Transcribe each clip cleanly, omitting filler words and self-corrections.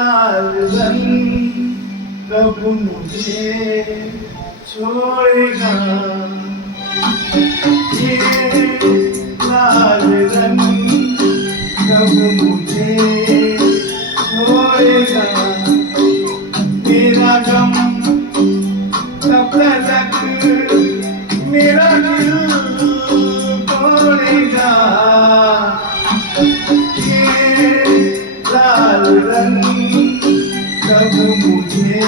लाल रंग कब मुझे छोड़ेगा, ये लाल रंग कब मुझे छोड़ेगा, मेरा गम कब तक मेरा दिल तोड़ेगा, ये लाल रंग कब मुझे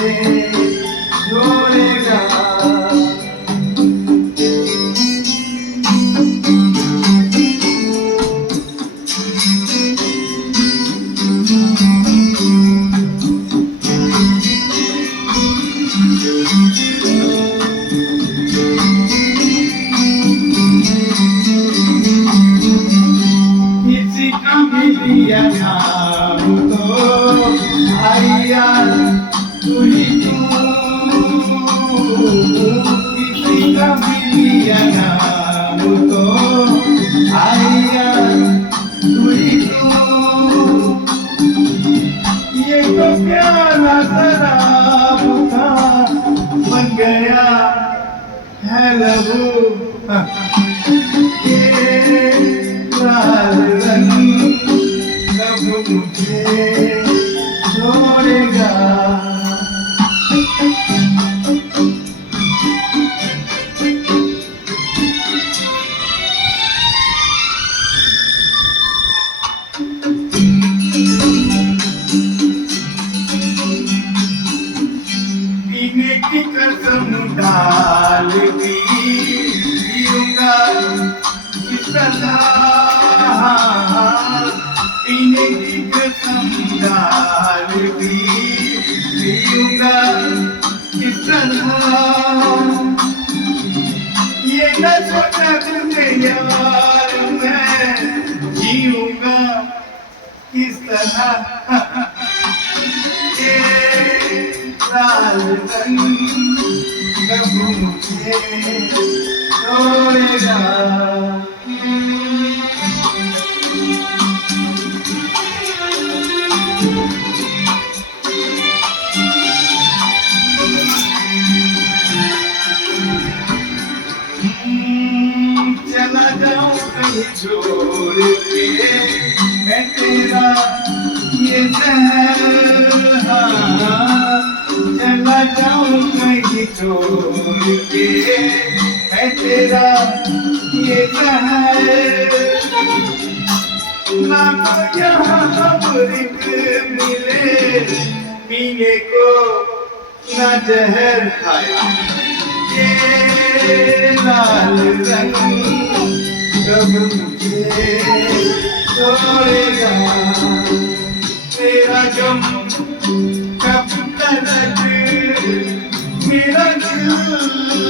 छोड़ेगा। किसी का भी लिया नाम तो आया तू ही तू, किसी का भी लिया नाम तो आया तू ही तू, ये तो प्यारा शराब था बन गया है लहू, ये लाल रंग कब मुझे छोड़ेगा। पीने की कसम डाल दी पीऊंगा किस तरह, पीने की कसम डाल दी पीऊंगा किस तरह, ये न सोचा तुमने यार मैं जीऊंगा किस तरह, लाल रंग कब मुझे छोड़ेगा। चला जाऊं कहीं छोड़ के मैं तेरा ये शहर, चला जाऊं कहीं छोड़ के मैं तेरा ये शहर, ना तो यहाँ अमृत मिले पीने को ना जहर खाया, ये लाल रंग कब मुझे छोड़ेगा, तेरा गम कब तक मेरा दिल